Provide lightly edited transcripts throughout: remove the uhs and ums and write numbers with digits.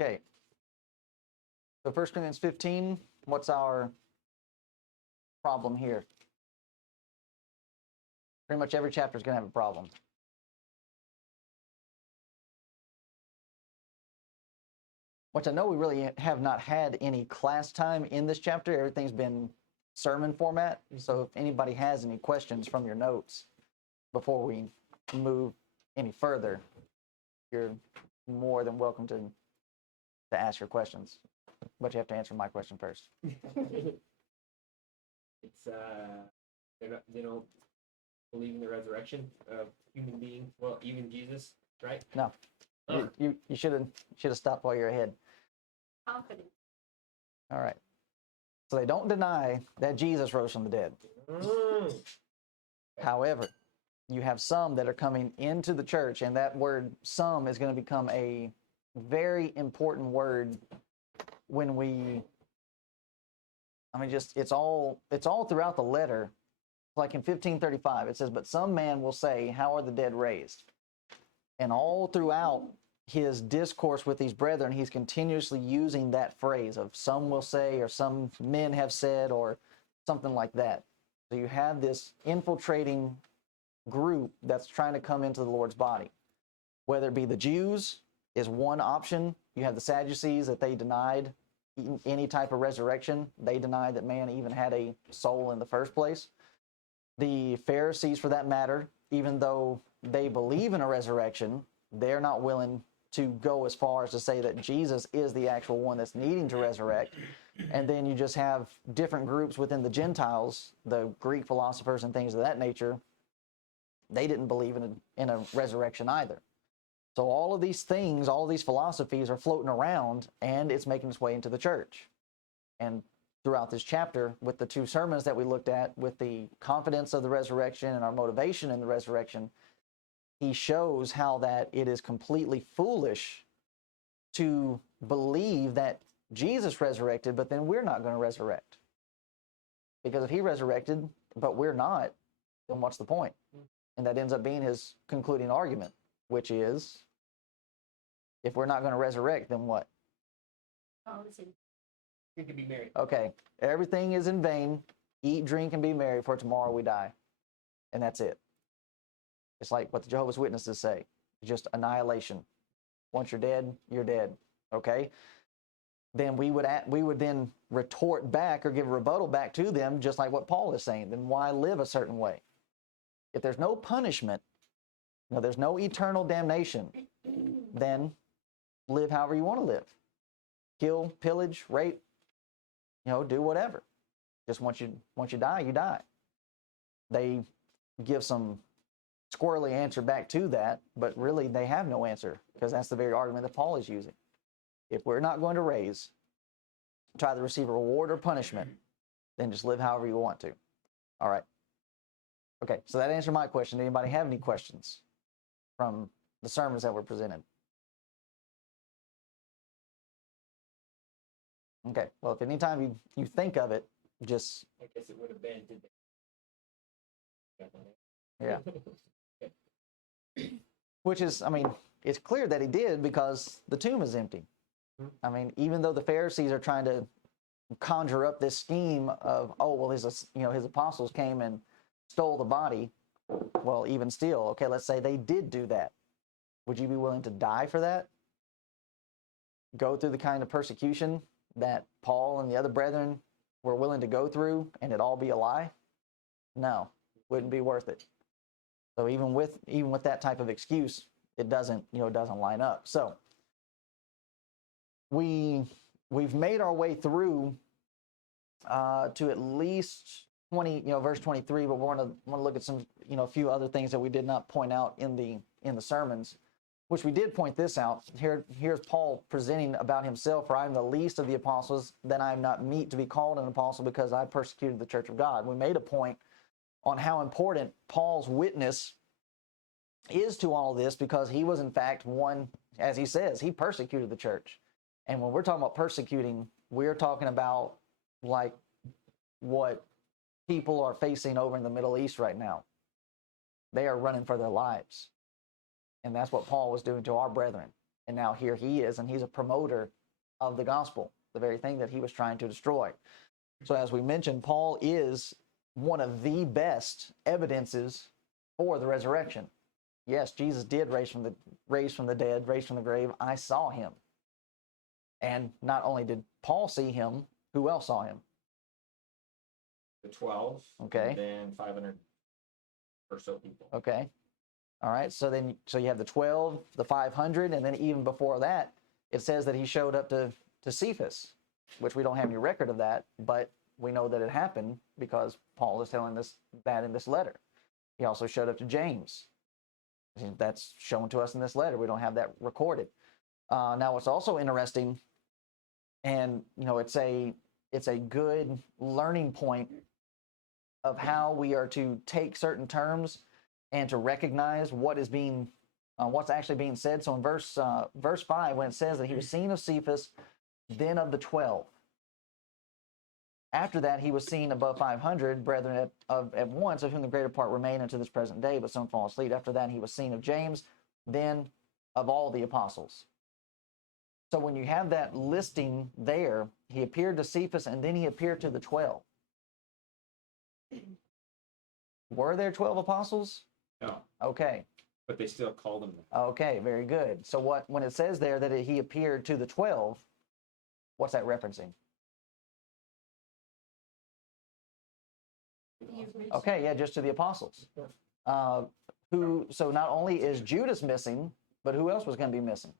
Okay. So 1 Corinthians 15, what's our problem here? Pretty much every chapter is going to have a problem. Which I know we really have not had any class time in this chapter. Everything's been sermon format. So if anybody has any questions from your notes before we move any further, you're more than welcome to ask your questions. But you have to answer my question first. It's they don't believe in the resurrection of human beings. Well, even Jesus, right? No. You should have stopped while you're ahead. Confident. All right. So they don't deny that Jesus rose from the dead. However, you have some that are coming into the church, and that word "some" is going to become a very important word when it's all throughout the letter. Like in 15:35, it says, "But some man will say, how are the dead raised?" And all throughout his discourse with these brethren, he's continuously using that phrase of "some will say," or "some men have said," or something like that. So you have this infiltrating group that's trying to come into the Lord's body. Whether it be the Jews is one option. You have the Sadducees that they denied any type of resurrection. They denied that man even had a soul in the first place. The Pharisees, for that matter, even though they believe in a resurrection, they're not willing to go as far as to say that Jesus is the actual one that's needing to resurrect. And then you just have different groups within the Gentiles, the Greek philosophers and things of that nature. They didn't believe in a resurrection either. So all of these things, all of these philosophies are floating around, and it's making its way into the church. And throughout this chapter, with the two sermons that we looked at, with the confidence of the resurrection and our motivation in the resurrection, he shows how that it is completely foolish to believe that Jesus resurrected, but then we're not going to resurrect. Because if he resurrected, but we're not, then what's the point? And that ends up being his concluding argument, which is, if we're not going to resurrect, then what? We could be married. Okay, everything is in vain. Eat, drink, and be merry, for tomorrow we die. And that's it. It's like what the Jehovah's Witnesses say. Just annihilation. Once you're dead, you're dead. Okay? Then we would then retort back or give a rebuttal back to them, just like what Paul is saying. Then why live a certain way? If there's no punishment, there's no eternal damnation, then live however you want to live. Kill, pillage, rape, do whatever. Just once you die, you die. They give some squirrely answer back to that, but really they have no answer, because that's the very argument that Paul is using. If we're not going to try to receive a reward or punishment, then just live however you want to. All right. Okay, so that answered my question. Anybody have any questions from the sermons that were presented? Okay, well, if anytime you think of it, just... I guess it would have been today. Yeah. Which is, it's clear that he did, because the tomb is empty. Even though the Pharisees are trying to conjure up this scheme of, his apostles came and stole the body. Well, even still, okay, let's say they did do that. Would you be willing to die for that? Go through the kind of persecution that Paul and the other brethren were willing to go through, and it all be a lie? No, wouldn't be worth it. So even with that type of excuse, it doesn't line up. So we've made our way through to at least 20, verse 23, but we want to look at some, a few other things that we did not point out in the sermons, which we did point this out. Here's Paul presenting about himself: "For I am the least of the apostles, then I am not meet to be called an apostle, because I persecuted the church of God." We made a point on how important Paul's witness is to all this, because he was in fact one, as he says, he persecuted the church. And when we're talking about persecuting, we're talking about like what people are facing over in the Middle East right now. They are running for their lives. And that's what Paul was doing to our brethren. And now here he is, and he's a promoter of the gospel, the very thing that he was trying to destroy. So as we mentioned, Paul is one of the best evidences for the resurrection. Yes, Jesus did raise from the dead, raise from the grave. I saw him. And not only did Paul see him, who else saw him? The 12. Okay. And then 500 or so people. Okay. All right. So you have the 12, the 500, and then even before that, it says that he showed up to Cephas, which we don't have any record of that, but we know that it happened because Paul is telling us that in this letter. He also showed up to James. That's shown to us in this letter. We don't have that recorded. Now, what's also interesting, and it's a good learning point of how we are to take certain terms and to recognize what is being, what's actually being said. So in verse 5, when it says that he was seen of Cephas, then of the 12. After that, he was seen above 500 brethren at once, of whom the greater part remain unto this present day, but some fall asleep. After that, he was seen of James, then of all the apostles. So when you have that listing there, he appeared to Cephas, and then he appeared to the 12. Were there 12 apostles? No. Okay. But they still called him that. Okay, very good. So when it says there that he appeared to the 12, what's that referencing? Okay, yeah, just to the apostles. So not only is Judas missing, but who else was going to be missing?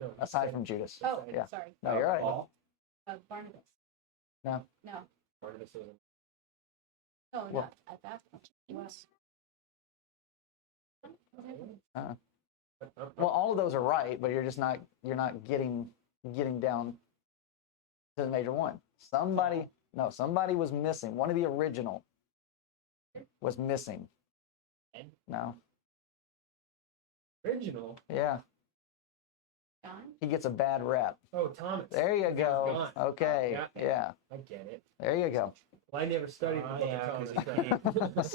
No, Aside from Judas. Oh, Yeah. sorry. No, you're right. Paul? Barnabas. No. No, Barnabas was no, Well- not at that point. Uh-uh. in. Well, all of those are right, but you're not getting down to the major one. Somebody was missing. One of the original was missing. Ed? No. Original. Yeah. John? He gets a bad rap. Oh, Thomas. There you go. gone. Okay. Yeah. Yeah. I get it. There you go. Well, I never studied the book of Thomas.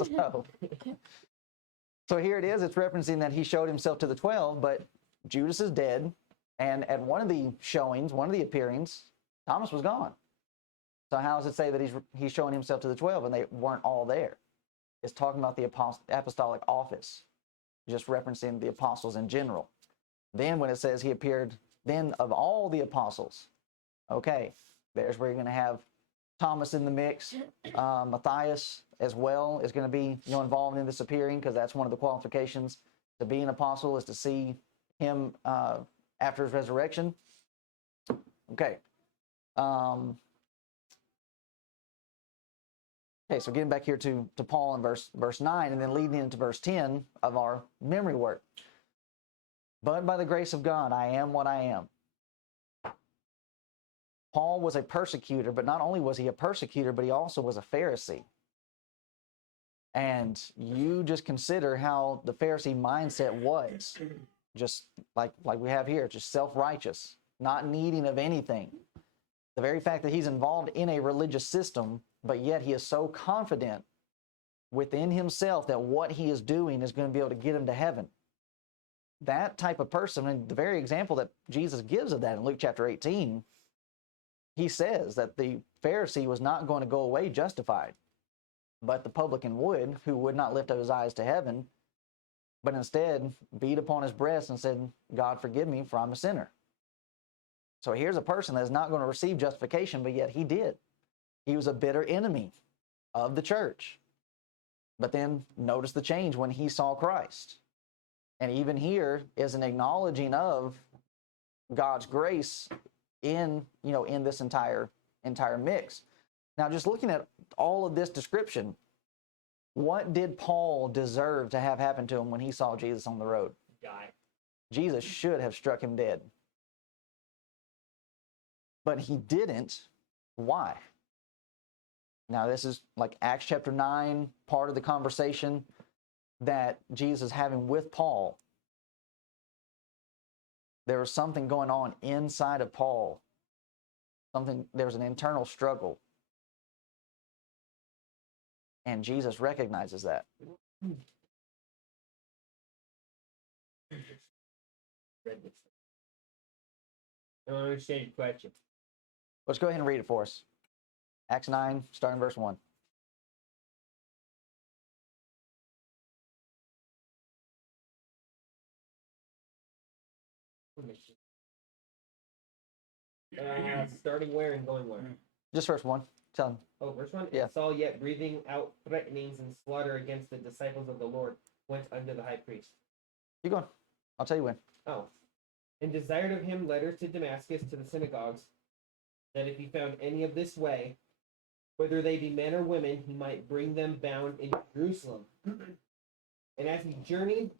So here it is. It's referencing that he showed himself to the 12, but Judas is dead. And at one of the showings, one of the appearings, Thomas was gone. So how does it say that he's showing himself to the 12 and they weren't all there? It's talking about the apostolic office, just referencing the apostles in general. Then when it says he appeared then of all the apostles, okay, there's where you're going to have Thomas in the mix. Matthias as well is going to be involved in this appearing, because that's one of the qualifications to be an apostle, is to see him after his resurrection. Okay. Okay, so getting back here to Paul in verse 9, and then leading into verse 10 of our memory work. But by the grace of God, I am what I am. Paul was a persecutor, but not only was he a persecutor, but he also was a Pharisee. And you just consider how the Pharisee mindset was. Just like we have here, just self-righteous, not needing of anything. The very fact that he's involved in a religious system, but yet he is so confident within himself that what he is doing is going to be able to get him to heaven. That type of person, and the very example that Jesus gives of that in Luke chapter 18, he says that the Pharisee was not going to go away justified, but the publican would, who would not lift up his eyes to heaven, but instead beat upon his breast and said, God, forgive me, for I'm a sinner. So here's a person that's not going to receive justification, but yet he did. He was a bitter enemy of the church. But then notice the change when he saw Christ. And even here is an acknowledging of God's grace in this entire mix. Now, just looking at all of this description, what did Paul deserve to have happen to him when he saw Jesus on the road? Die. Jesus should have struck him dead. But he didn't. Why? Now, this is like Acts chapter 9, part of the conversation that Jesus is having with Paul. There was something going on inside of Paul. There was an internal struggle. And Jesus recognizes that. Read this. I don't understand your question. Let's go ahead and read it for us. Acts 9, starting verse 1. Starting where and going where? Just verse 1. Tell him. Oh, verse 1? Yeah. And Saul, yet breathing out threatenings and slaughter against the disciples of the Lord, went unto the high priest. Keep going. I'll tell you when. Oh. And desired of him letters to Damascus to the synagogues, that if he found any of this way, whether they be men or women, he might bring them bound into Jerusalem. And as he journeyed,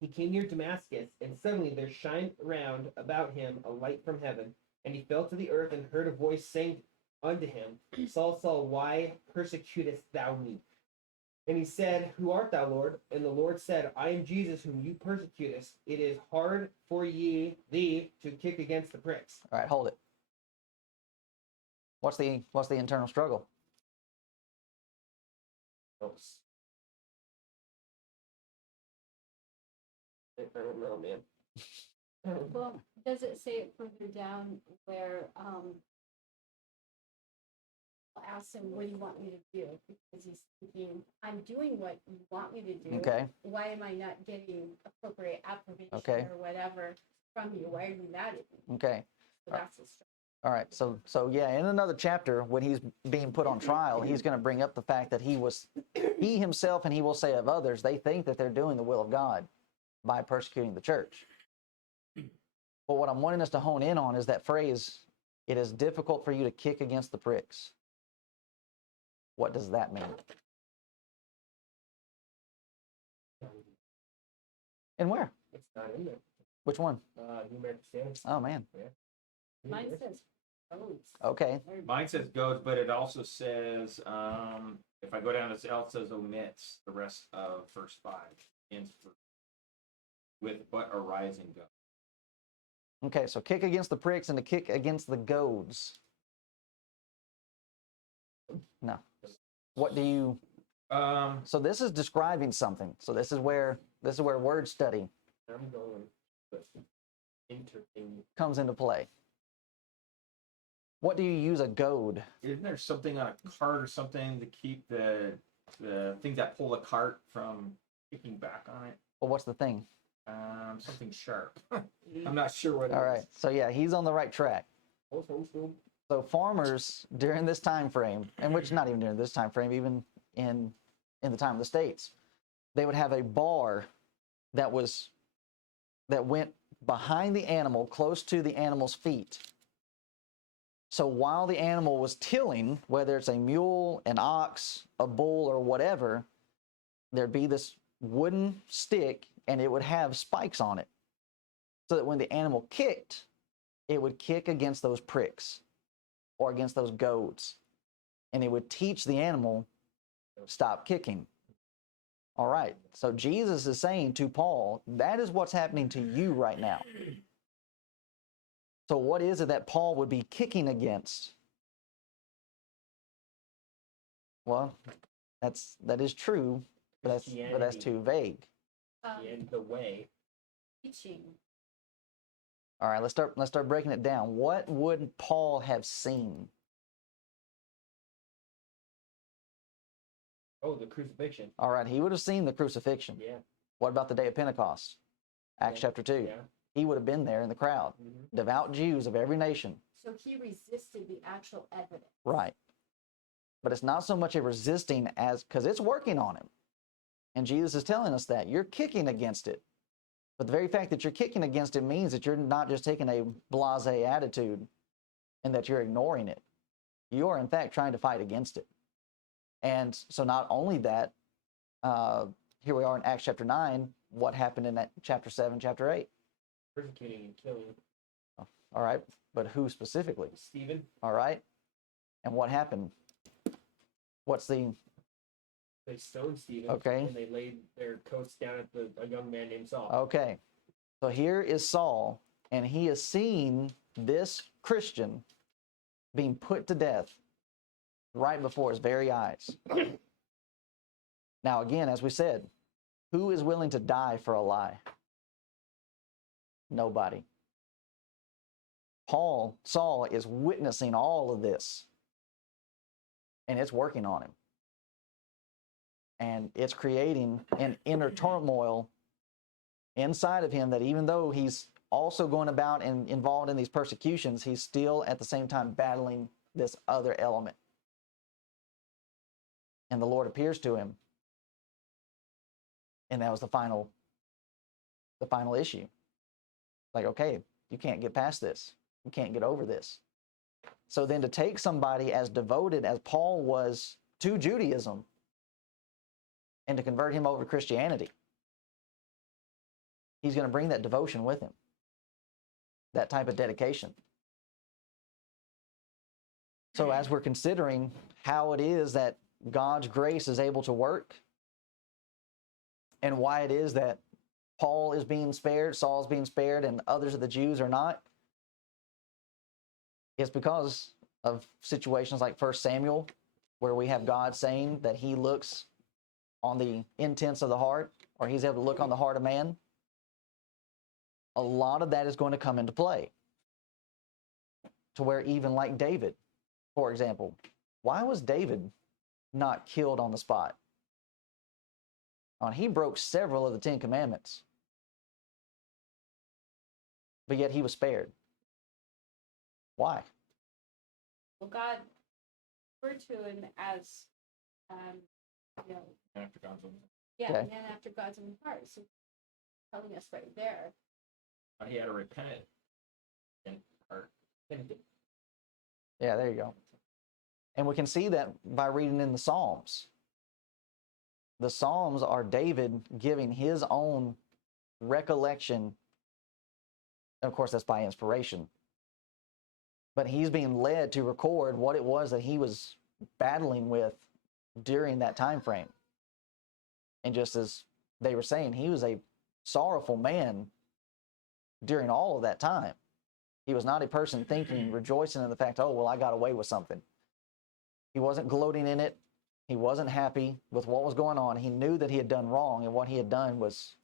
he came near Damascus, and suddenly there shined round about him a light from heaven, and he fell to the earth and heard a voice saying unto him, Saul, Saul, why persecutest thou me? And he said, Who art thou, Lord? And the Lord said, I am Jesus whom you persecutest. It is hard for thee to kick against the pricks. All right, hold it. What's the internal struggle? Oh. I don't know, man. Well, does it say it further down where I'll ask him, what do you want me to do? Because he's thinking, I'm doing what you want me to do. Okay. Why am I not getting appropriate approbation Okay. or whatever from you? Why are you mad at me? Okay. So that's the struggle. All right. So yeah, in another chapter, when he's being put on trial, he's going to bring up the fact that he himself, and he will say of others, they think that they're doing the will of God by persecuting the church. But what I'm wanting us to hone in on is that phrase, it is difficult for you to kick against the pricks. What does that mean? And where? It's not in there. Which one? New American Standard. Oh, man. Mine says, oh. Okay. Mine says goes, but it also says, if I go down, it also says omits the rest of verse 5. Ends with but arise and go. Okay, so kick against the pricks and to kick against the goads. No. What do you... So this is describing something. So this is where word study I'm going, but comes into play. What do you use a goad? Isn't there something on a cart or something to keep the things that pull the cart from kicking back on it? Well, what's the thing? Something sharp. I'm not sure what it All is. right. So yeah, he's on the right track. What's homeschooled? So farmers during this time frame, and which not even during this time frame, even in the time of the States, they would have a bar that went behind the animal, close to the animal's feet. So while the animal was tilling, whether it's a mule, an ox, a bull, or whatever, there'd be this wooden stick and it would have spikes on it. So that when the animal kicked, it would kick against those pricks or against those goads. And it would teach the animal, stop kicking. All right. So Jesus is saying to Paul, that is what's happening to you right now. So what is it that Paul would be kicking against? Well, that is true, but that's too vague. And the way. Teaching. All right, let's start breaking it down. What would Paul have seen? Oh, the crucifixion. All right, he would have seen the crucifixion. Yeah. What about the day of Pentecost? Acts chapter 2. Yeah. He would have been there in the crowd. Mm-hmm. Devout Jews of every nation. So he resisted the actual evidence. Right. But it's not so much a resisting as, because it's working on him. And Jesus is telling us that. You're kicking against it. But the very fact that you're kicking against it means that you're not just taking a blasé attitude and that you're ignoring it. You are, in fact, trying to fight against it. And so not only that, here we are in Acts chapter 9. What happened in that chapter 7, chapter 8? Persecuting and killing. All right. But who specifically? Stephen. All right. And what happened? What's the... They stoned Stephen. Okay. And they laid their coats down at a young man named Saul. Okay. So here is Saul, and he is seeing this Christian being put to death right before his very eyes. Now, again, as we said, who is willing to die for a lie? Nobody. Saul is witnessing all of this, and it's working on him. And it's creating an inner turmoil inside of him that even though he's also going about and involved in these persecutions, he's still at the same time battling this other element. And the Lord appears to him. And that was the final issue. Like, okay, you can't get past this. You can't get over this. So then to take somebody as devoted as Paul was to Judaism and to convert him over to Christianity, he's going to bring that devotion with him, that type of dedication. So as we're considering how it is that God's grace is able to work and why it is that Paul is being spared, Saul's being spared, and others of the Jews are not, it's because of situations like 1 Samuel, where we have God saying that he looks on the intents of the heart, or he's able to look on the heart of man. A lot of that is going to come into play. To where even like David, for example, why was David not killed on the spot? He broke several of the 10 Commandments, but yet he was spared. Why? Well, God referred to him as, you know, After God's own. yeah, Okay. and then after God's own heart. So telling us right there. He had a repentant in heart. Yeah, there you go. And we can see that by reading in the Psalms. The Psalms are David giving his own recollection. Of course, that's by inspiration. But he's being led to record what it was that he was battling with during that time frame. And just as they were saying, he was a sorrowful man during all of that time. He was not a person thinking, rejoicing in the fact, oh, well, I got away with something. He wasn't gloating in it. He wasn't happy with what was going on. He knew that he had done wrong, and what he had done was,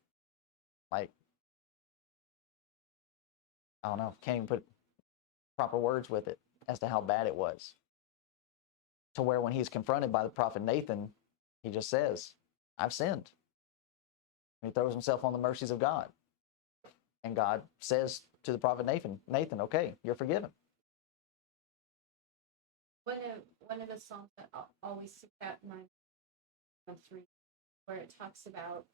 like, I don't know, can't even put proper words with it as to how bad it was. To where when he's confronted by the prophet Nathan, he just says, I've sinned. And he throws himself on the mercies of God. And God says to the prophet Nathan, okay, you're forgiven. One of the songs that always sticks out in my mind, 3, where it talks about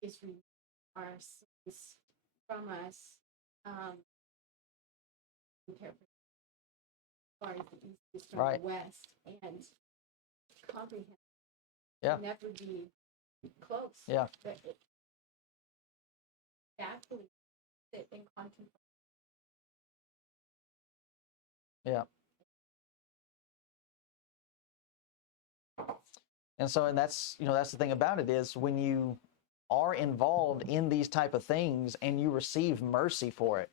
Israel, our sins from us, compared as far as the east is from Right. the west, and comprehend. Yeah. Never be close. Yeah. But it actually sit and contemplate. Yeah. And that's the thing about it is when you are involved in these type of things and you receive mercy for it,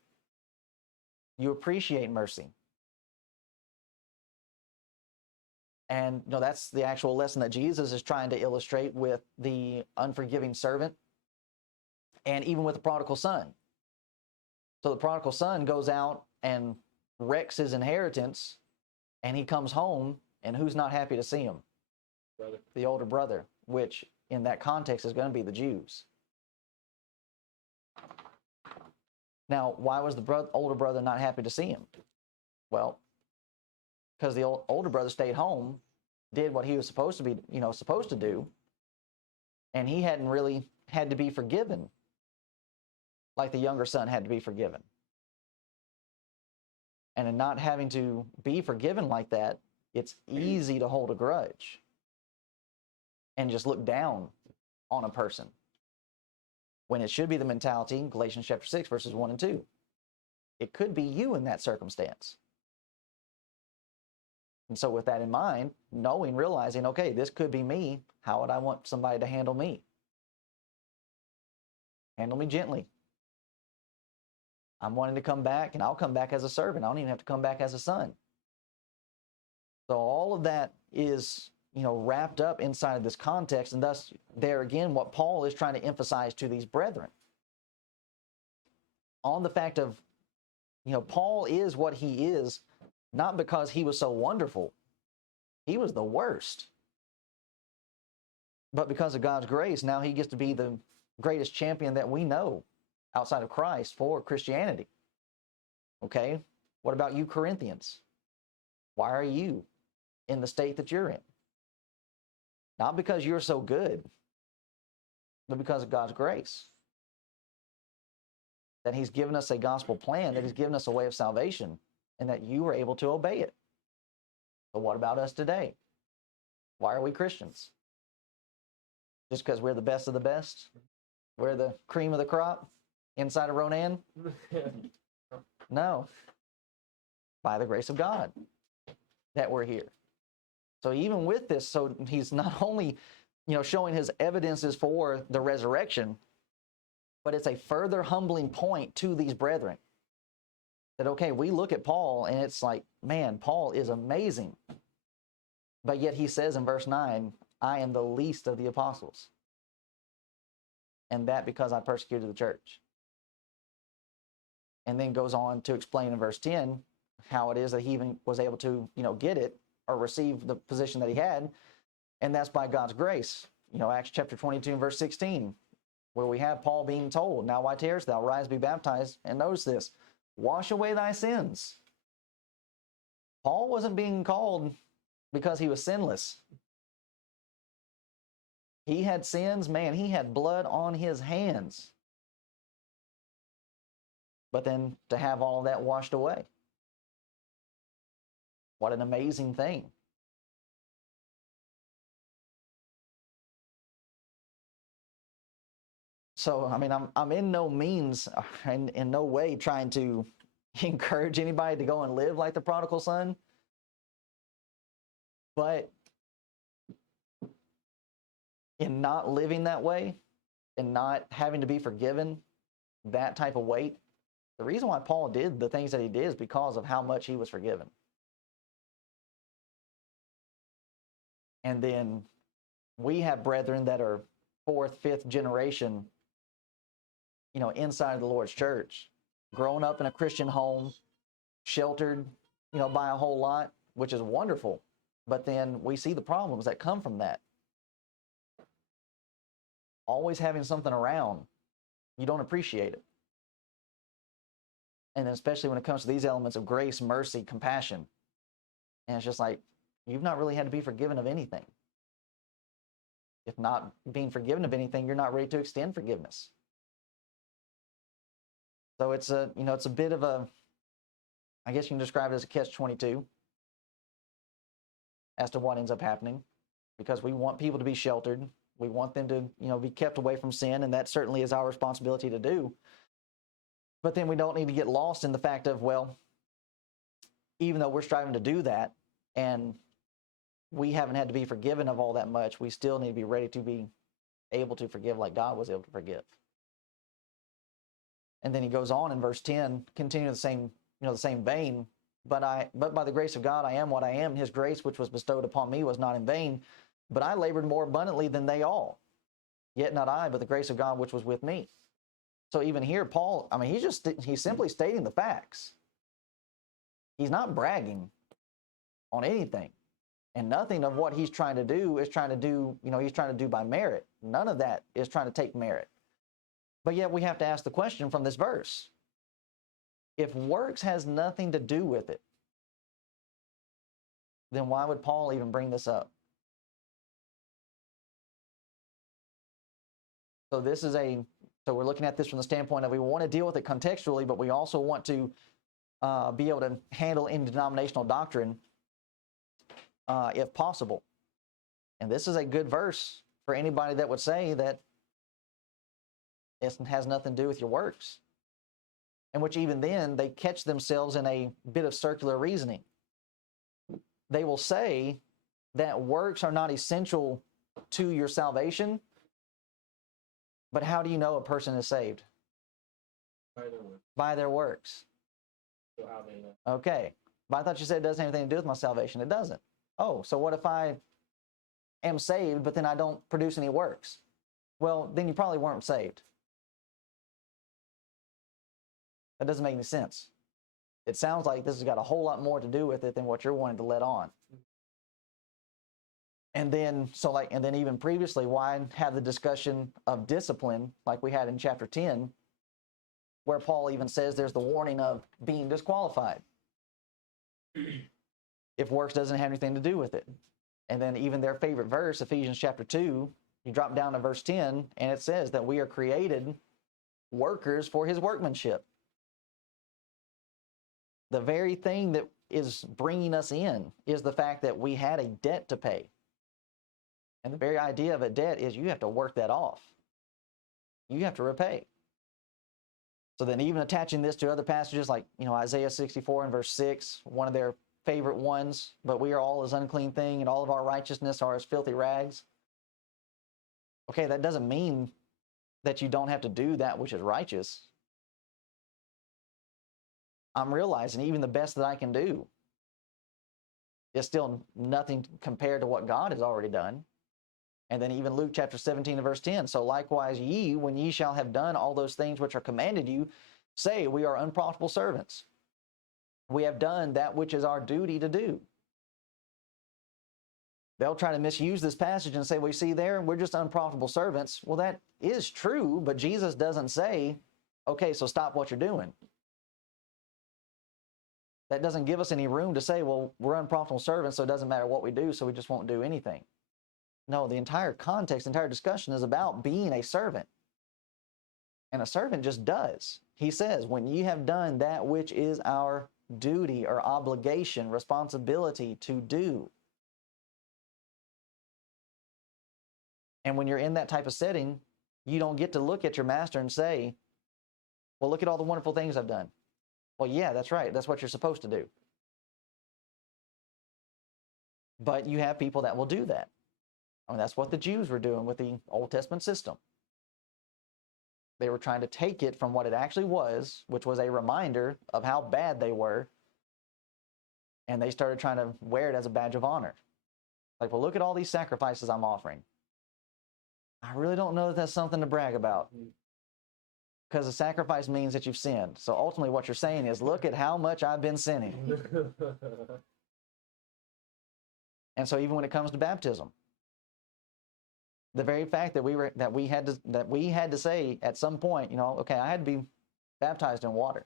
you appreciate mercy. And that's the actual lesson that Jesus is trying to illustrate with the unforgiving servant and even with the prodigal son. So the prodigal son goes out and wrecks his inheritance, and he comes home, and who's not happy to see him? Brother. The older brother, which in that context is going to be the Jews. Now, why was the older brother not happy to see him? Well, because the older brother stayed home, did what he was supposed to do, and he hadn't really had to be forgiven like the younger son had to be forgiven. And in not having to be forgiven like that, it's easy to hold a grudge and just look down on a person, when it should be the mentality in Galatians chapter 6, verses 1 and 2. It could be you in that circumstance. And so with that in mind, realizing, okay, this could be me, how would I want somebody to handle me? Handle me gently. I'm wanting to come back, and I'll come back as a servant. I don't even have to come back as a son. So all of that is, wrapped up inside of this context, and thus, there again, what Paul is trying to emphasize to these brethren. on the fact of, Paul is what he is, not because he was so wonderful. He was the worst. But because of God's grace, now he gets to be the greatest champion that we know outside of Christ for Christianity. Okay? What about you, Corinthians? Why are you in the state that you're in? Not because you're so good, but because of God's grace. That he's given us a gospel plan, that he's given us a way of salvation, and that you were able to obey it. But what about us today? Why are we Christians? Just because we're the best of the best? We're the cream of the crop inside of Ronan? No. By the grace of God that we're here. So even with this, so he's not only, showing his evidences for the resurrection, but it's a further humbling point to these brethren. That, okay, we look at Paul and it's like, man, Paul is amazing. But yet he says in verse 9, I am the least of the apostles. And that because I persecuted the church. And then goes on to explain in verse 10 how it is that he even was able to, get it or receive the position that he had. And that's by God's grace. Acts chapter 22 and verse 16, where we have Paul being told, now why tarest thou? Rise, be baptized. And notice this, wash away thy sins. Paul wasn't being called because he was sinless. He had sins, man, he had blood on his hands. But then to have all of that washed away. What an amazing thing. So, I mean, I'm in no means, and in no way trying to encourage anybody to go and live like the prodigal son. But in not living that way and not having to be forgiven that type of weight, the reason why Paul did the things that he did is because of how much he was forgiven. And then we have brethren that are fourth, fifth generation, inside of the Lord's church, grown up in a Christian home, sheltered, by a whole lot, which is wonderful. But then we see the problems that come from that. Always having something around, you don't appreciate it. And then especially when it comes to these elements of grace, mercy, compassion. And it's just like, you've not really had to be forgiven of anything. If not being forgiven of anything, you're not ready to extend forgiveness. So it's it's a bit of a, I guess you can describe it as a catch-22 as to what ends up happening, because we want people to be sheltered. We want them to, be kept away from sin, and that certainly is our responsibility to do. But then we don't need to get lost in the fact of, well, even though we're striving to do that, and we haven't had to be forgiven of all that much, we still need to be ready to be able to forgive like God was able to forgive. And then he goes on in verse 10, continue the same vein. But by the grace of God, I am what I am. His grace, which was bestowed upon me, was not in vain. But I labored more abundantly than they all. Yet not I, but the grace of God, which was with me. So even here, Paul, I mean, he's simply stating the facts. He's not bragging on anything. And nothing of what he's trying to do is trying to do, he's trying to do by merit. None of that is trying to take merit. But yet we have to ask the question from this verse. If works has nothing to do with it, then why would Paul even bring this up? So we're looking at this from the standpoint of we want to deal with it contextually, but we also want to be able to handle interdenominational doctrine if possible. And this is a good verse for anybody that would say that it has nothing to do with your works. And which even then, they catch themselves in a bit of circular reasoning. They will say that works are not essential to your salvation, but how do you know a person is saved? By their works. By their works. So how they know. Okay. But I thought you said it doesn't have anything to do with my salvation. It doesn't. Oh, so what if I am saved, but then I don't produce any works? Well, then you probably weren't saved. That doesn't make any sense. It sounds like this has got a whole lot more to do with it than what you're wanting to let on. And then, and then even previously, why have the discussion of discipline like we had in chapter 10, where Paul even says there's the warning of being disqualified if works doesn't have anything to do with it. And then even their favorite verse, Ephesians chapter 2, you drop down to verse 10, and it says that we are created workers for his workmanship. The very thing that is bringing us in is the fact that we had a debt to pay. And the very idea of a debt is you have to work that off. You have to repay. So then even attaching this to other passages like, Isaiah 64 and verse 6, one of their favorite ones, but we are all as unclean thing and all of our righteousness are as filthy rags. Okay, that doesn't mean that you don't have to do that which is righteous. I'm realizing even the best that I can do is still nothing compared to what God has already done. And then even Luke chapter 17 and verse 10. So likewise ye, when ye shall have done all those things which are commanded you, say, we are unprofitable servants. We have done that which is our duty to do. They'll try to misuse this passage and say, well, you see there, we're just unprofitable servants. Well, that is true, but Jesus doesn't say, okay, so stop what you're doing. That doesn't give us any room to say, well, we're unprofitable servants, so it doesn't matter what we do, so we just won't do anything. No, the entire context, entire discussion is about being a servant. And a servant just does. He says, when ye have done that which is our duty or obligation, responsibility to do. And when you're in that type of setting, you don't get to look at your master and say, well, look at all the wonderful things I've done. Well, yeah, that's right. That's what you're supposed to do. But you have people that will do that. I mean, that's what the Jews were doing with the Old Testament system. They were trying to take it from what it actually was, which was a reminder of how bad they were, and they started trying to wear it as a badge of honor. Like, well, look at all these sacrifices I'm offering. I really don't know that that's something to brag about, because a sacrifice means that you've sinned. So ultimately what you're saying is, look at how much I've been sinning. And so even when it comes to baptism, the very fact that we had to say at some point, okay, I had to be baptized in water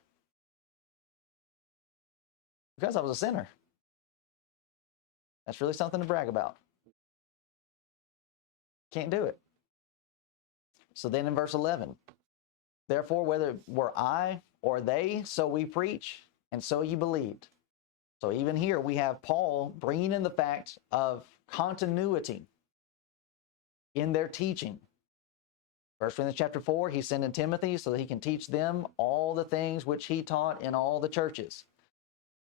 because I was a sinner. That's really something to brag about. Can't do it. So then in verse 11, therefore, whether were I or they, so we preach, and so you believed. So even here we have Paul bringing in the fact of continuity in their teaching. 1 Corinthians chapter 4, he sent in Timothy so that he can teach them all the things which he taught in all the churches.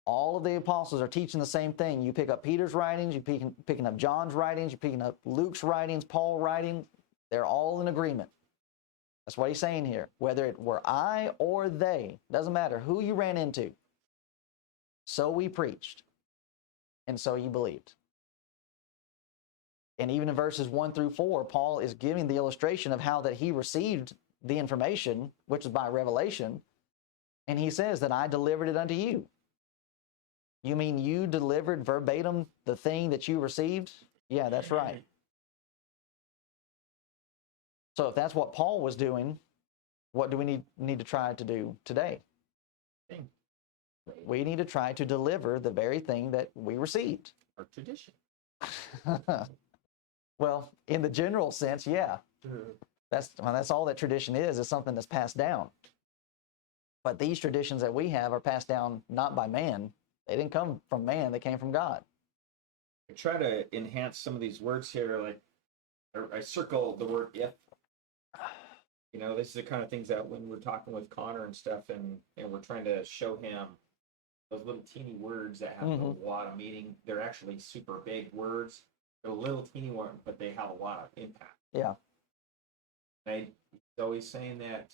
All of the apostles are teaching the same thing. You pick up Peter's writings, you're picking up John's writings, you're picking up Luke's writings, Paul's writing. They're all in agreement. That's what he's saying here. Whether it were I or they, doesn't matter who you ran into. So we preached, and so you believed. And even in verses 1 through 4, Paul is giving the illustration of how that he received the information, which is by revelation, and he says that I delivered it unto you. You mean you delivered verbatim the thing that you received? Yeah, that's right. So if that's what Paul was doing, what do we need to try to do today? We need to try to deliver the very thing that we received. Our tradition. Well, in the general sense, yeah. That's all that tradition is something that's passed down. But these traditions that we have are passed down not by man. They didn't come from man, they came from God. I try to enhance some of these words here, like I circle the word if. This is the kind of things that when we're talking with Connor and stuff, and we're trying to show him those little teeny words that have a lot of meaning. They're actually super big words. They're a little teeny one, but they have a lot of impact. Yeah. He's always saying that,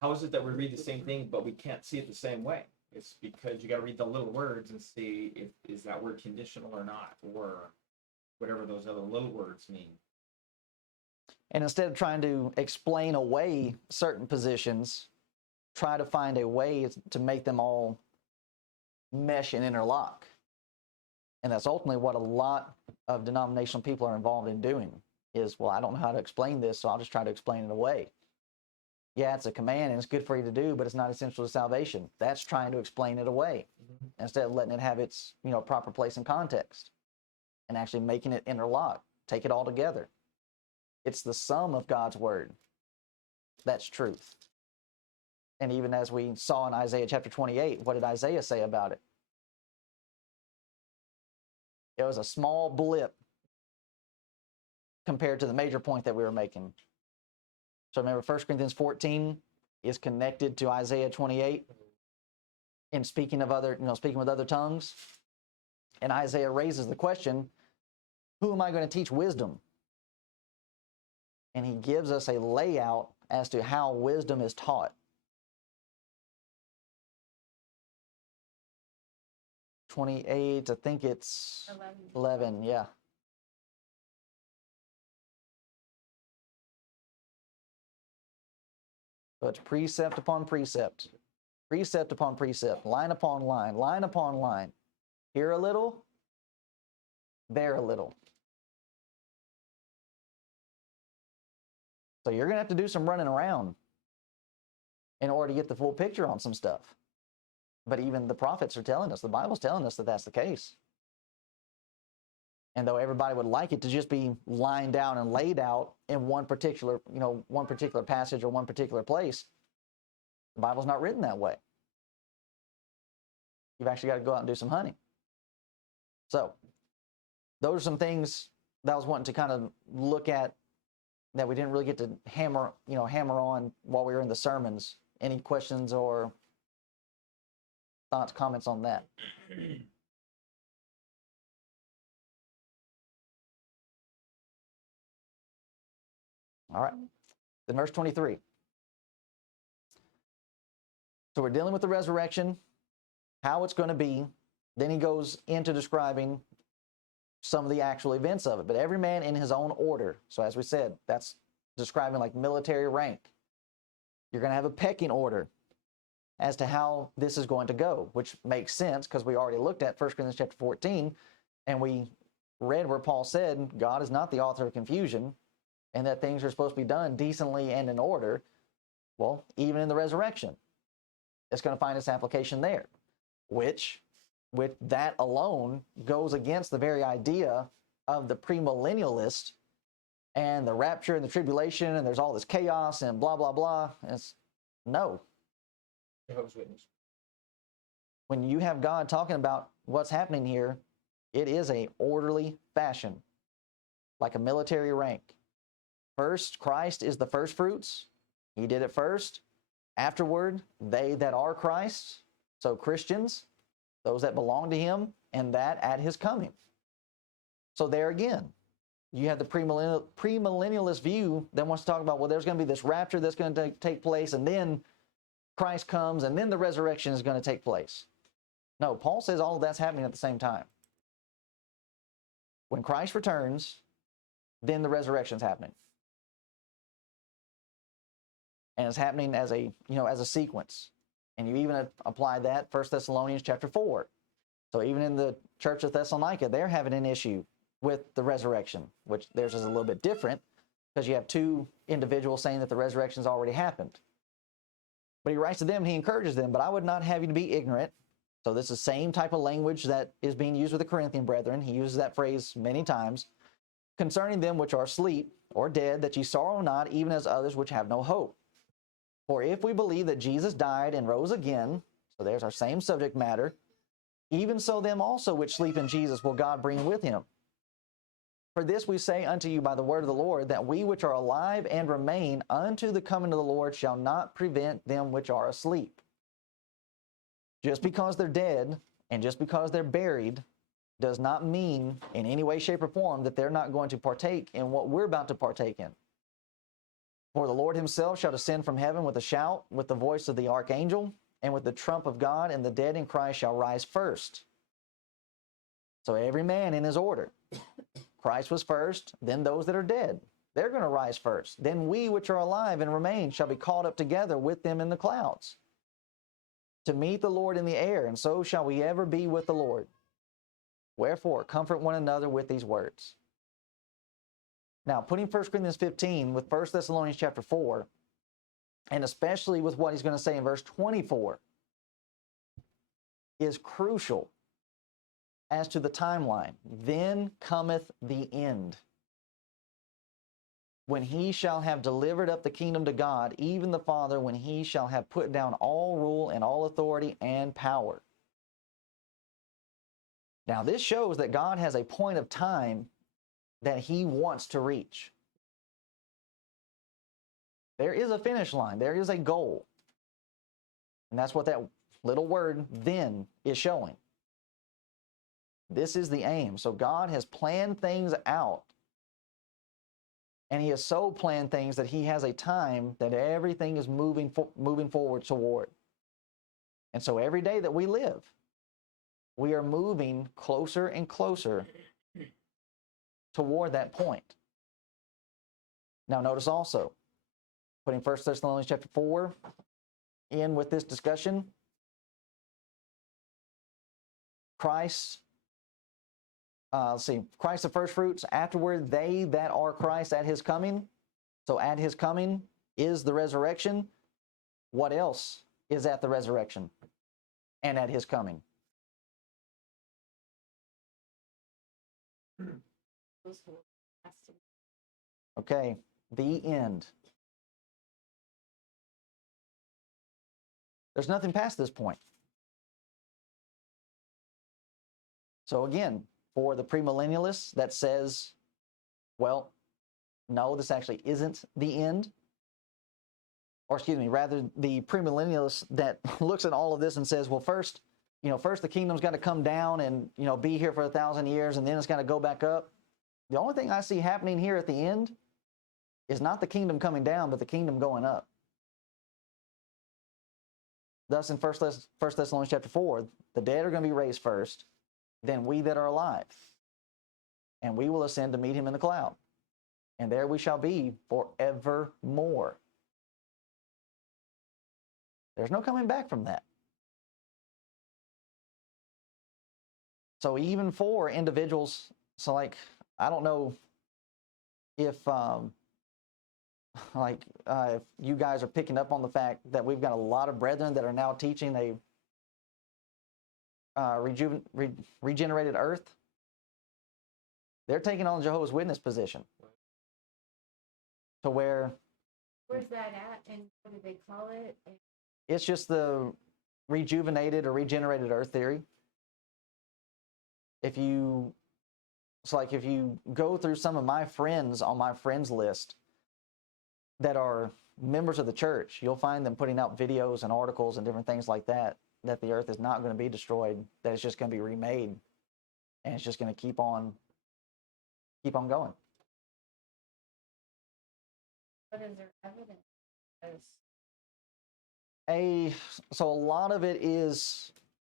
how is it that we read the same thing, but we can't see it the same way? It's because you got to read the little words and see if is that word conditional or not, or whatever those other little words mean. And instead of trying to explain away certain positions, try to find a way to make them all mesh and interlock. And that's ultimately what a lot of denominational people are involved in doing is, well, I don't know how to explain this, so I'll just try to explain it away. Yeah, it's a command and it's good for you to do, but it's not essential to salvation. That's trying to explain it away instead of letting it have its, proper place and context and actually making it interlock, take it all together. It's the sum of God's word. That's truth. And even as we saw in Isaiah chapter 28, what did Isaiah say about it? It was a small blip compared to the major point that we were making. So remember, 1 Corinthians 14 is connected to Isaiah 28 in speaking with other tongues. And Isaiah raises the question, who am I going to teach wisdom? And he gives us a layout as to how wisdom is taught. 28, I think it's 11, yeah. So it's precept upon precept, precept upon precept, line upon line, line upon line. Here a little, there a little. So you're going to have to do some running around in order to get the full picture on some stuff. But even the prophets are telling us, the Bible's telling us that that's the case. And though everybody would like it to just be lined down and laid out in one particular passage or one particular place, the Bible's not written that way. You've actually got to go out and do some hunting. So those are some things that I was wanting to kind of look at that we didn't really get to hammer on while we were in the sermons. Any questions or thoughts, comments on that? All right, then verse 23. So we're dealing with the resurrection, how it's going to be. Then he goes into describing some of the actual events of it, but every man in his own order. So as we said, that's describing like military rank. You're going to have a pecking order as to how this is going to go, which makes sense because we already looked at 1 Corinthians chapter 14, and we read where Paul said God is not the author of confusion, and that things are supposed to be done decently and in order. Well, even in the resurrection, it's going to find its application there, which with that alone goes against the very idea of the premillennialist and the rapture and the tribulation, and there's all this chaos and blah, blah, blah. No. Jehovah's Witness. When you have God talking about what's happening here, it is a orderly fashion, like a military rank. First, Christ is the first fruits. He did it first. Afterward, they that are Christ, so Christians, those that belong to him, and that at his coming. So there again, you have the premillennialist view that wants to talk about, well, there's going to be this rapture that's going to take place, and then Christ comes, and then the resurrection is going to take place. No, Paul says all of that's happening at the same time. When Christ returns, then the resurrection's happening. And it's happening as a sequence. And you even apply that 1 Thessalonians chapter 4. So even in the church of Thessalonica, they're having an issue with the resurrection, which theirs is a little bit different because you have two individuals saying that the resurrection's already happened. But he writes to them, he encourages them, but I would not have you to be ignorant. So this is the same type of language that is being used with the Corinthian brethren. He uses that phrase many times. Concerning them which are asleep or dead, that ye sorrow not, even as others which have no hope. For if we believe that Jesus died and rose again, so there's our same subject matter, even so them also which sleep in Jesus will God bring with him. For this we say unto you by the word of the Lord, that we which are alive and remain unto the coming of the Lord shall not prevent them which are asleep. Just because they're dead and just because they're buried does not mean in any way, shape, or form that they're not going to partake in what we're about to partake in. For the Lord himself shall descend from heaven with a shout, with the voice of the Archangel, and with the trump of God, and the dead in Christ shall rise first. So every man in his order. Christ was first, then those that are dead. They're going to rise first. Then we which are alive and remain shall be caught up together with them in the clouds. to meet the Lord in the air, and so shall we ever be with the Lord. Wherefore, comfort one another with these words. Now, putting 1 Corinthians 15 with 1 Thessalonians chapter 4, and especially with what he's going to say in verse 24, is crucial as to the timeline. Then cometh the end, when he shall have delivered up the kingdom to God, even the Father, when he shall have put down all rule and all authority and power. Now, this shows that God has a point of time that he wants to reach. There is a finish line. There is a goal. And that's what that little word, then, is showing. This is the aim. So God has planned things out. And he has so planned things that he has a time that everything is moving forward toward. And so every day that we live, we are moving closer and closer toward that point. Now notice also, putting 1 Thessalonians chapter 4 in with this discussion, Christ the first fruits, afterward they that are Christ at his coming. So at his coming is the resurrection. What else is at the resurrection and at his coming? Okay, the end. There's nothing past this point. So again, for the premillennialists that says, well, no, this actually isn't the end. Or excuse me, rather the premillennialist that looks at all of this and says, well, first the kingdom's got to come down and, be here for 1,000 years and then it's got to go back up. The only thing I see happening here at the end is not the kingdom coming down, but the kingdom going up. Thus in 1 Thessalonians chapter 4, the dead are going to be raised first, then we that are alive. And we will ascend to meet him in the cloud. And there we shall be forevermore. There's no coming back from that. So even for individuals, if if you guys are picking up on the fact that we've got a lot of brethren that are now teaching a regenerated earth, they're taking on Jehovah's Witness position. To where's that at, and what do they call it? It's just the rejuvenated or regenerated earth theory. If you go through some of my friends on my friends list that are members of the church, you'll find them putting out videos and articles and different things like that the earth is not going to be destroyed, that it's just going to be remade, and it's just going to keep on going. What is their evidence? So a lot of it is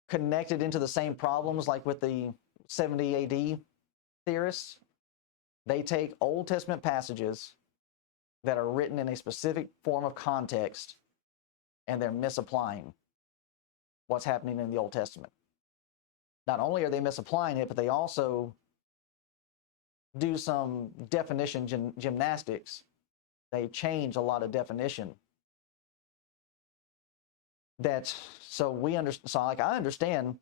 connected into the same problems, like with the 70 AD theorists. They take Old Testament passages that are written in a specific form of context, and they're misapplying what's happening in the Old Testament. Not only are they misapplying it, but they also do some definition gymnastics. They change a lot of definition. I understand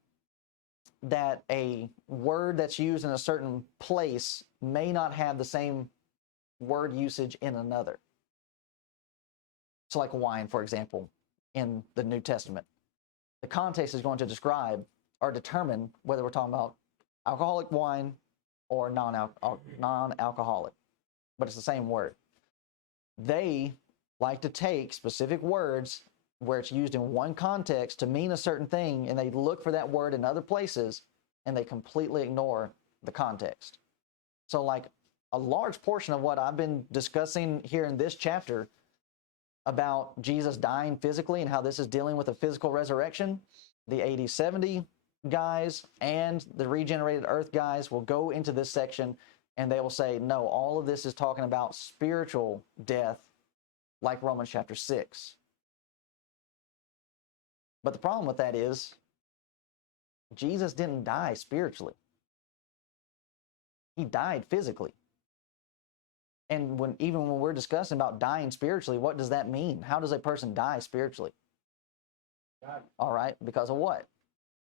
that a word that's used in a certain place may not have the same word usage in another. So like wine, for example, in the New Testament. The context is going to describe or determine whether we're talking about alcoholic wine or non-alcoholic, but it's the same word. They like to take specific words where it's used in one context to mean a certain thing, and they look for that word in other places, and they completely ignore the context. So like a large portion of what I've been discussing here in this chapter about Jesus dying physically and how this is dealing with a physical resurrection, the AD 70 guys and the regenerated earth guys will go into this section and they will say, no, all of this is talking about spiritual death, like Romans chapter 6. But the problem with that is Jesus didn't die spiritually. He died physically. And even when we're discussing about dying spiritually, what does that mean? How does a person die spiritually? God. All right, because of what?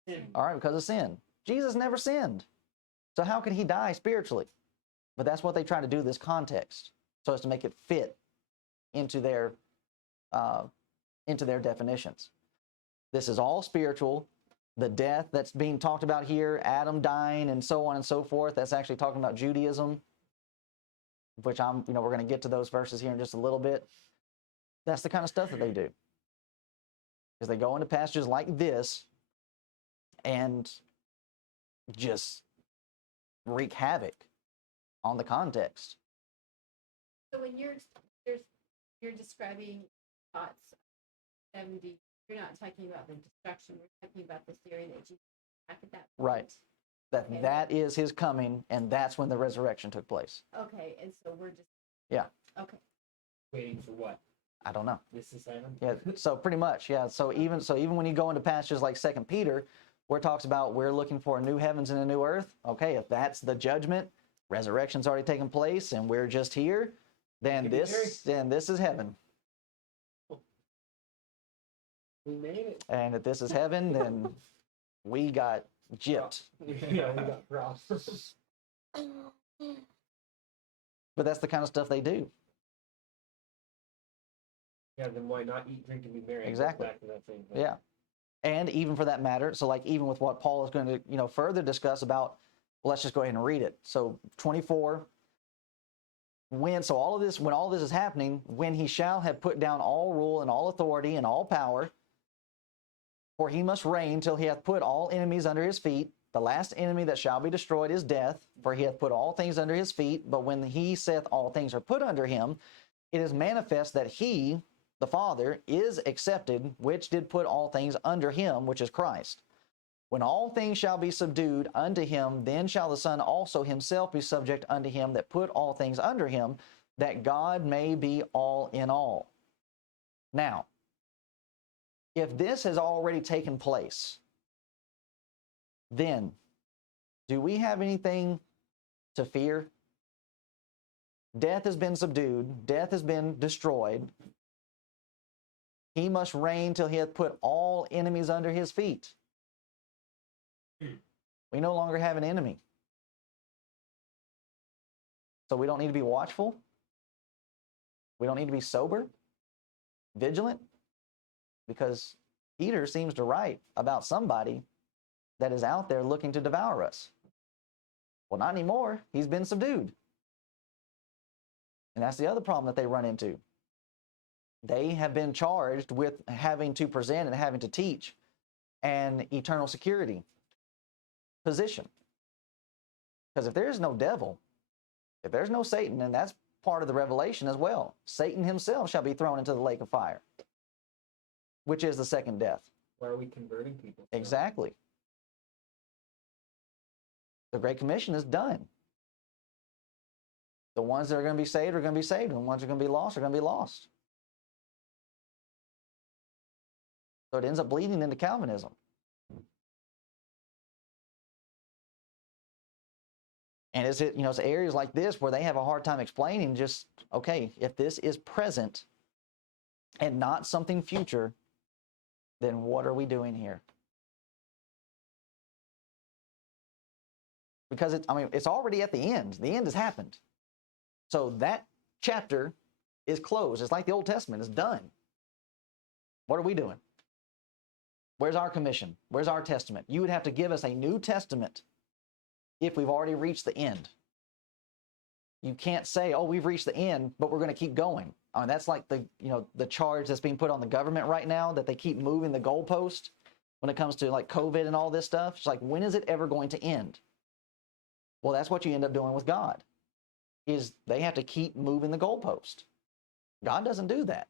Sin. All right, because of sin. Jesus never sinned. So how could he die spiritually? But that's what they try to do this context, so as to make it fit into their definitions. This is all spiritual. The death that's being talked about here, Adam dying and so on and so forth, that's actually talking about Judaism, which we're going to get to those verses here in just a little bit. That's the kind of stuff that they do. Because they go into passages like this and just wreak havoc on the context. So when you're describing thoughts of 70, you're not talking about the destruction. We're talking about the theory that Jesus back at that point. Right. Okay. That is his coming, and that's when the resurrection took place. Okay, and so we're just. Yeah. Okay. Waiting for what? I don't know. This is Adam? Yeah, so pretty much, yeah. So even when you go into passages like 2 Peter, where it talks about we're looking for a new heavens and a new earth, okay, if that's the judgment, resurrection's already taken place, and we're just here, then this is heaven. We made it. And if this is heaven, then we got gypped. Yeah, we got robbed. But that's the kind of stuff they do. Yeah, then why not eat, drink, and be merry? Exactly. Back to that same thing. Yeah. And even for that matter, so like even with what Paul is going to, further discuss about, well, let's just go ahead and read it. So 24, when all this is happening, when he shall have put down all rule and all authority and all power, for he must reign till he hath put all enemies under his feet. The last enemy that shall be destroyed is death, for he hath put all things under his feet. But when he saith all things are put under him, it is manifest that he, the Father, is accepted, which did put all things under him, which is Christ. When all things shall be subdued unto him, then shall the Son also himself be subject unto him that put all things under him, that God may be all in all. Now, if this has already taken place, then do we have anything to fear? Death has been subdued. Death has been destroyed. He must reign till he hath put all enemies under his feet. We no longer have an enemy. So we don't need to be watchful. We don't need to be sober, vigilant, because Peter seems to write about somebody that is out there looking to devour us. Well, not anymore. He's been subdued. And that's the other problem that they run into. They have been charged with having to present and having to teach an eternal security position. Because if there is no devil, if there's no Satan, and that's part of the revelation as well, Satan himself shall be thrown into the lake of fire, which is the second death. Why are we converting people? Exactly. The Great Commission is done. The ones that are going to be saved are going to be saved, and the ones that are going to be lost are going to be lost. So it ends up bleeding into Calvinism. And it's areas like this where they have a hard time explaining just, okay, if this is present and not something future, then what are we doing here? Because it's already at the end. The end has happened. So that chapter is closed. It's like the Old Testament. It's done. What are we doing? Where's our commission? Where's our testament? You would have to give us a New Testament if we've already reached the end. You can't say, oh, we've reached the end, but we're going to keep going. That's like the charge that's being put on the government right now, that they keep moving the goalpost when it comes to like COVID and all this stuff. It's like, when is it ever going to end? Well, that's what you end up doing with God, is they have to keep moving the goalpost. God doesn't do that.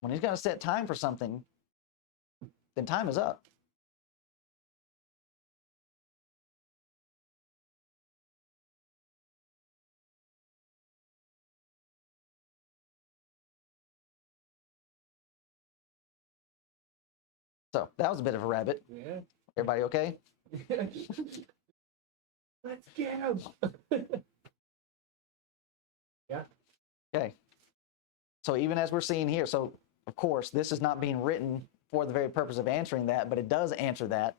When he's going to set time for something, then time is up. So that was a bit of a rabbit. Yeah. Everybody okay? Let's get him. Okay. So even as we're seeing here, so of course, this is not being written for the very purpose of answering that, but it does answer that.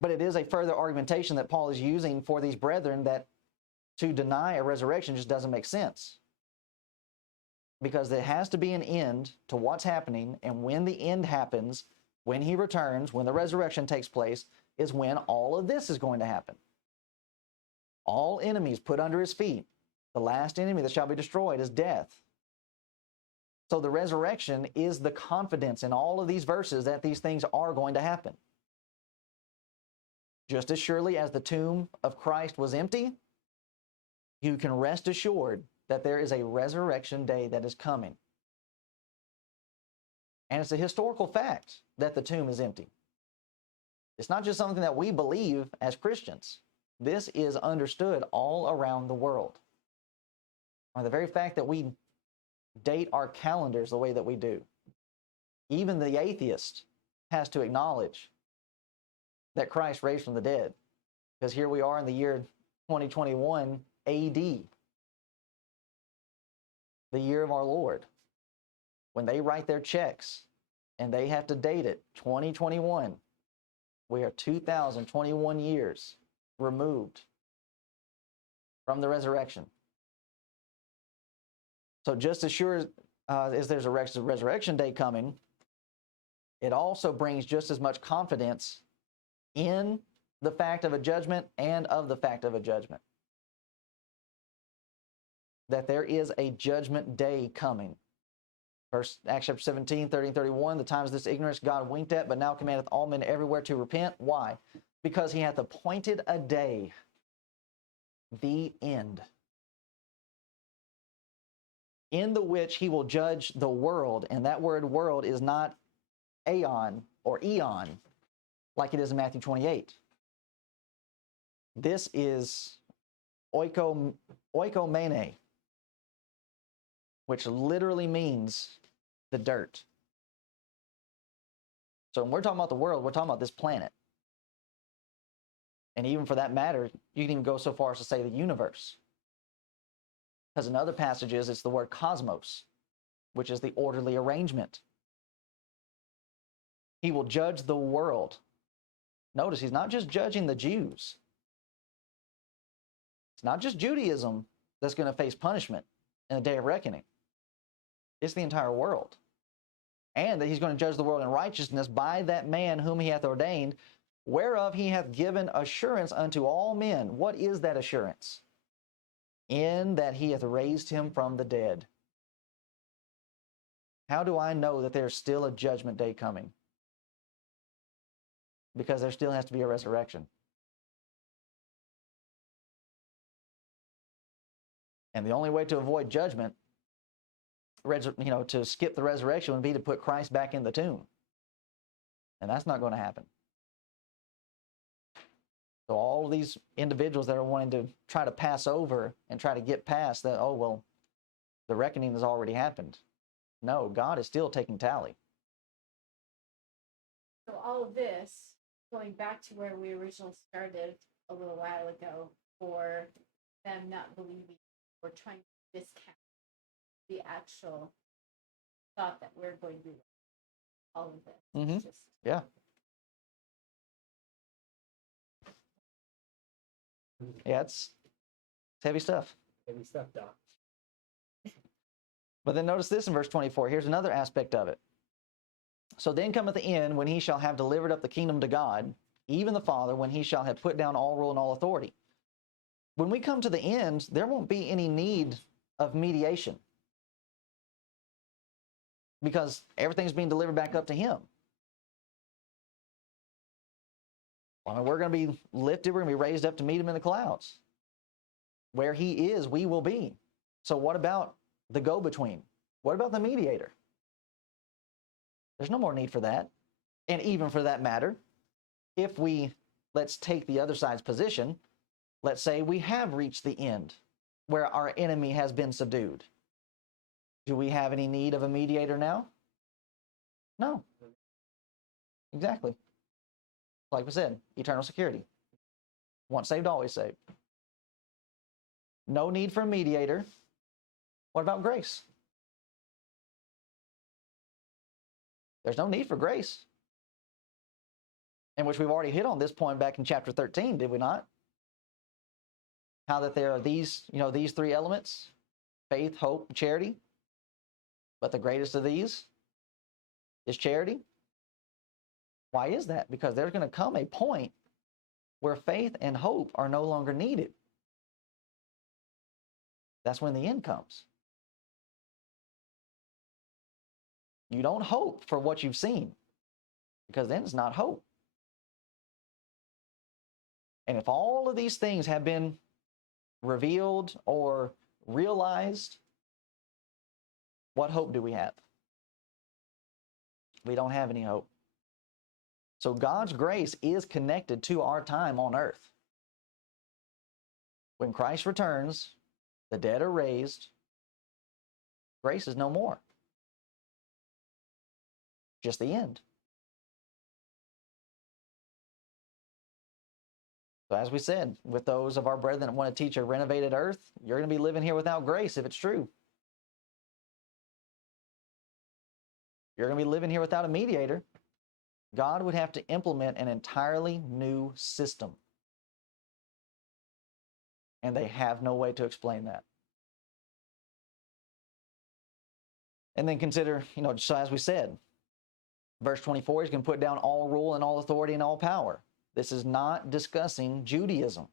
But it is a further argumentation that Paul is using for these brethren that to deny a resurrection just doesn't make sense. Because there has to be an end to what's happening, and when the end happens, when he returns, when the resurrection takes place, is when all of this is going to happen. All enemies put under his feet. The last enemy that shall be destroyed is death. So the resurrection is the confidence in all of these verses that these things are going to happen. Just as surely as the tomb of Christ was empty, you can rest assured that there is a resurrection day that is coming. And it's a historical fact that the tomb is empty. It's not just something that we believe as Christians. This is understood all around the world. By the very fact that we date our calendars the way that we do, even the atheist has to acknowledge that Christ raised from the dead. Because here we are in the year 2021 AD, the year of our Lord. When they write their checks and they have to date it 2021, we are 2021 years removed from the resurrection. So just as sure as there's a resurrection day coming, it also brings just as much confidence in the fact of a judgment and of the fact of a judgment. That there is a judgment day coming. Verse Acts chapter 17, 30 and 31, the times of this ignorance God winked at, but now commandeth all men everywhere to repent. Why? Because he hath appointed a day, the end, in the which he will judge the world. And that word world is not aeon or eon, like it is in Matthew 28. This is oikomene, which literally means the dirt. So when we're talking about the world, we're talking about this planet. And even for that matter, you can even go so far as to say the universe. Because in other passages, it's the word cosmos, which is the orderly arrangement. He will judge the world. Notice, he's not just judging the Jews. It's not just Judaism that's going to face punishment in the day of reckoning. It's the entire world. And that he's going to judge the world in righteousness by that man whom he hath ordained, whereof he hath given assurance unto all men. What is that assurance? In that he hath raised him from the dead. How do I know that there's still a judgment day coming? Because there still has to be a resurrection. And the only way to avoid judgment, to skip the resurrection, would be to put Christ back in the tomb. And that's not going to happen. So all of these individuals that are wanting to try to pass over and try to get past that, oh, well, the reckoning has already happened. No, God is still taking tally. So all of this, going back to where we originally started a little while ago, for them not believing or trying to discount the actual thought that we're going to do all of this. Mhm. It's just, Yeah. Yeah, it's heavy stuff. Heavy stuff, Doc. But then notice this in verse 24. Here's another aspect of it. So then cometh the end, when he shall have delivered up the kingdom to God, even the Father, when he shall have put down all rule and all authority. When we come to the end, there won't be any need of mediation, because everything's being delivered back up to him. I mean, we're going to be lifted, we're going to be raised up to meet him in the clouds. Where he is, we will be. So what about the go-between? What about the mediator? There's no more need for that. And even for that matter, if let's take the other side's position, let's say we have reached the end where our enemy has been subdued. Do we have any need of a mediator now? No. Exactly. Like we said, eternal security. Once saved, always saved. No need for a mediator. What about grace? There's no need for grace. In which we've already hit on this point back in chapter 13, did we not? How that there are these, these three elements: faith, hope, charity. But the greatest of these is charity. Why is that? Because there's going to come a point where faith and hope are no longer needed. That's when the end comes. You don't hope for what you've seen, because then it's not hope. And if all of these things have been revealed or realized, what hope do we have? We don't have any hope. So God's grace is connected to our time on earth. When Christ returns, the dead are raised, grace is no more. Just the end. So as we said, with those of our brethren that want to teach a renovated earth, you're going to be living here without grace if it's true. You're going to be living here without a mediator. God would have to implement an entirely new system. And they have no way to explain that. And then consider, so as we said, verse 24, he's going to put down all rule and all authority and all power. This is not discussing Judaism.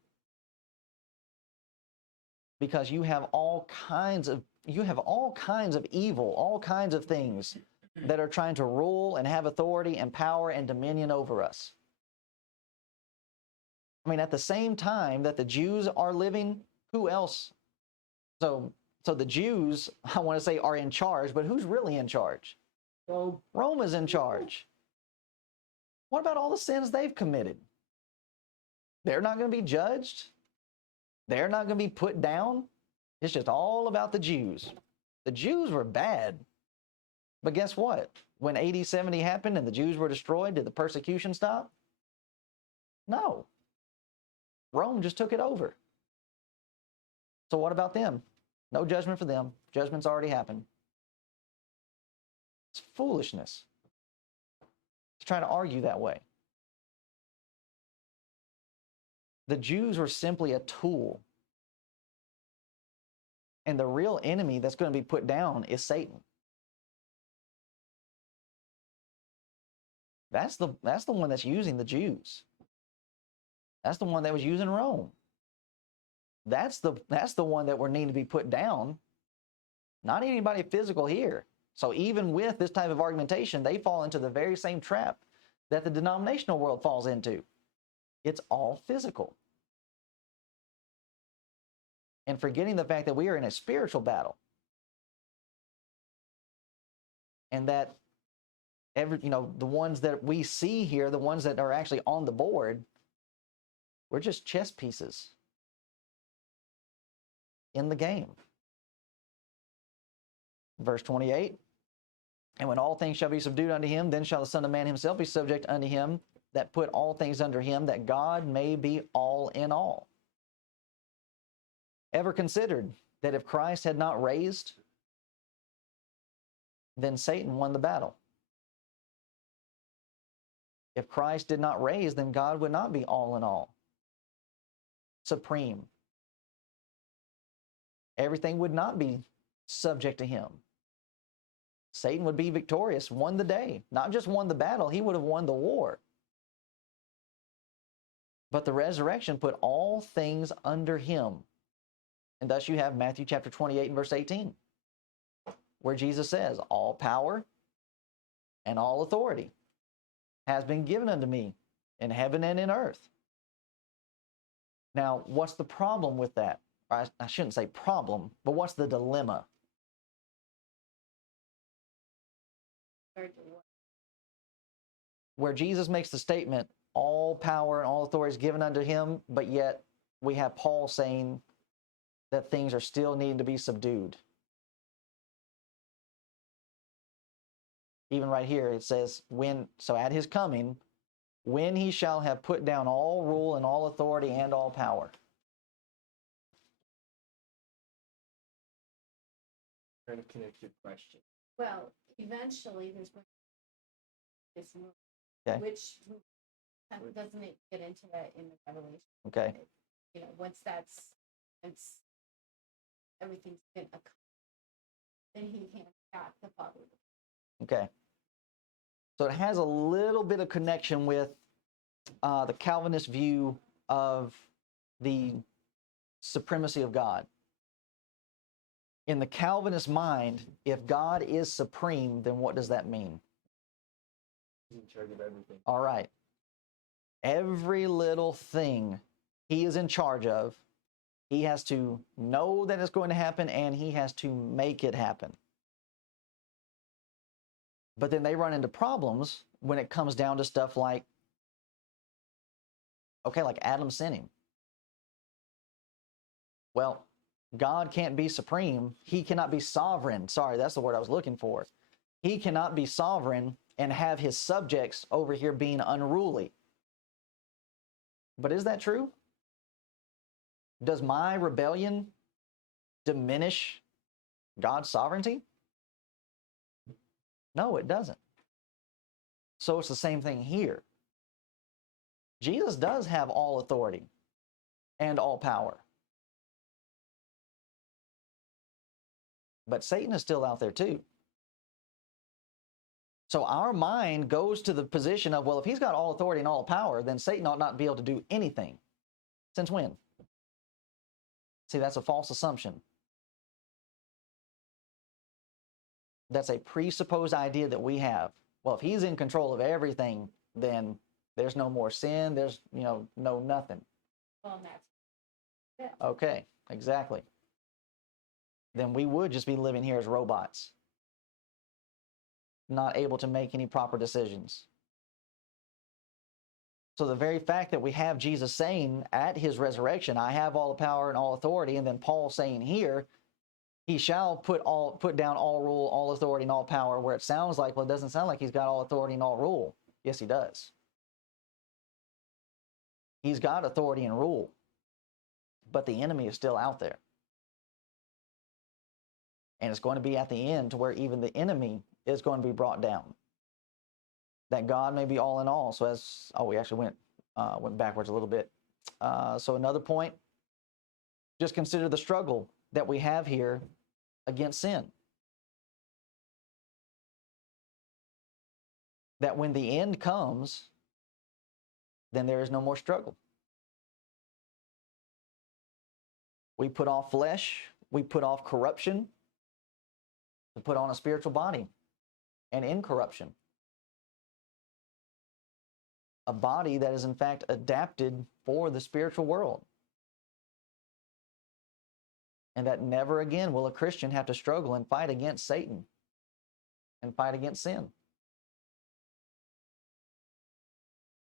Because you have all kinds of evil, all kinds of things that are trying to rule and have authority and power and dominion over us. I mean, at the same time that the Jews are living, who else? So the Jews, I want to say, are in charge, but who's really in charge? Rome is in charge. What about all the sins they've committed? They're not going to be judged. They're not going to be put down. It's just all about the Jews. The Jews were bad. But guess what? When AD 70 happened and the Jews were destroyed, did the persecution stop? No. Rome just took it over. So what about them? No judgment for them. Judgment's already happened. It's foolishness to try to argue that way. The Jews were simply a tool. And the real enemy that's going to be put down is Satan. That's the one that's using the Jews. That's the one that was using Rome. That's the one that would need to be put down. Not anybody physical here. So even with this type of argumentation, they fall into the very same trap that the denominational world falls into. It's all physical. And forgetting the fact that we are in a spiritual battle. And that the ones that we see here, the ones that are actually on the board, we're just chess pieces in the game. Verse 28, and when all things shall be subdued unto him, then shall the Son of Man himself be subject unto him that put all things under him, that God may be all in all. Ever considered that if Christ had not raised, then Satan won the battle? If Christ did not raise, then God would not be all in all, supreme. Everything would not be subject to him. Satan would be victorious, won the day. Not just won the battle, he would have won the war. But the resurrection put all things under him. And thus you have Matthew chapter 28 and verse 18, where Jesus says, all power and all authority has been given unto me in heaven and in earth. Now, what's the problem with that? I shouldn't say problem, but what's the dilemma? Where Jesus makes the statement, all power and all authority is given unto him, but yet we have Paul saying that things are still needing to be subdued. even right here, it says, so at his coming, when he shall have put down all rule and all authority and all power. Trying to connect your question. Well, eventually there's going to be this move, Okay. which doesn't it get into that in the Revelation? Okay. You know, once everything's been accomplished, then he hands back the Father. Okay. So it has a little bit of connection with the Calvinist view of the supremacy of God. In the Calvinist mind, if God is supreme, then what does that mean? He's in charge of everything. All right. Every little thing he is in charge of, he has to know that it's going to happen and he has to make it happen. But then they run into problems when it comes down to stuff like, okay, like Adam sinning. Well, God can't be supreme. He cannot be sovereign. Sorry, that's the word I was looking for. He cannot be sovereign and have his subjects over here being unruly. But is that true? Does my rebellion diminish God's sovereignty? No, it doesn't. So it's the same thing here. Jesus does have all authority and all power. But Satan is still out there too. So our mind goes to the position of, well, if he's got all authority and all power, then Satan ought not be able to do anything. Since when? See, that's a false assumption. That's a presupposed idea that we have. Well, if he's in control of everything, then there's no more sin. There's, no nothing. Well, and that's it. Okay, exactly. Then we would just be living here as robots, not able to make any proper decisions. So the very fact that we have Jesus saying at his resurrection, I have all the power and all authority, and then Paul saying here, he shall put down all rule, all authority, and all power, where it sounds like, well, it doesn't sound like he's got all authority and all rule. Yes, he does. He's got authority and rule, but the enemy is still out there. And it's going to be at the end to where even the enemy is going to be brought down. That God may be all in all. So we actually went backwards a little bit. So another point, just consider the struggle that we have here against sin. That when the end comes, then there is no more struggle. We put off flesh, we put off corruption, to put on a spiritual body and incorruption. A body that is in fact adapted for the spiritual world. And that never again will a Christian have to struggle and fight against Satan and fight against sin.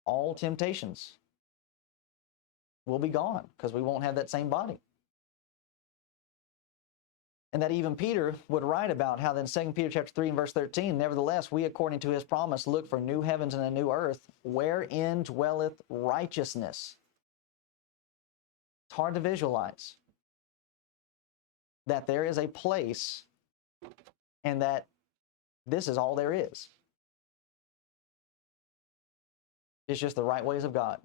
All temptations will be gone because we won't have that same body. And that even Peter would write about how then 2 Peter chapter 3 and verse 13, nevertheless, we according to his promise look for new heavens and a new earth, wherein dwelleth righteousness. It's hard to visualize that there is a place and that this is all there is. It's just the right ways of God.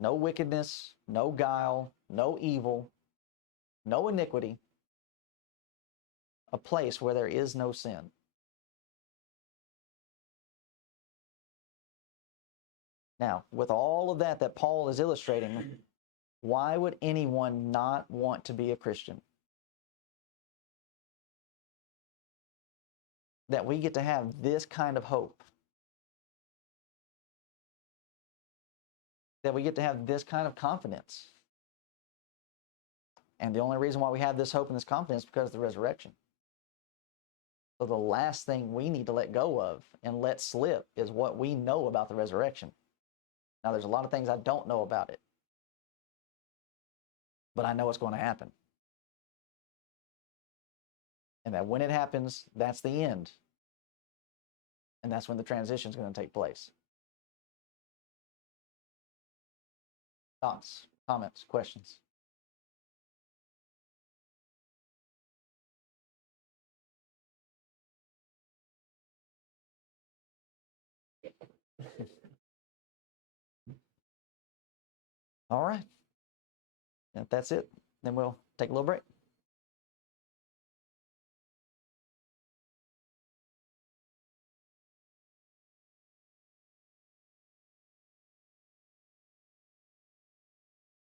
No wickedness, no guile, no evil, no iniquity. A place where there is no sin. Now, with all of that Paul is illustrating, why would anyone not want to be a Christian? That we get to have this kind of hope. That we get to have this kind of confidence. And the only reason why we have this hope and this confidence is because of the resurrection. So the last thing we need to let go of and let slip is what we know about the resurrection. Now, there's a lot of things I don't know about it, but I know it's going to happen. And that when it happens, that's the end. And that's when the transition is going to take place. Thoughts, comments, questions? All right. If that's it, then we'll take a little break.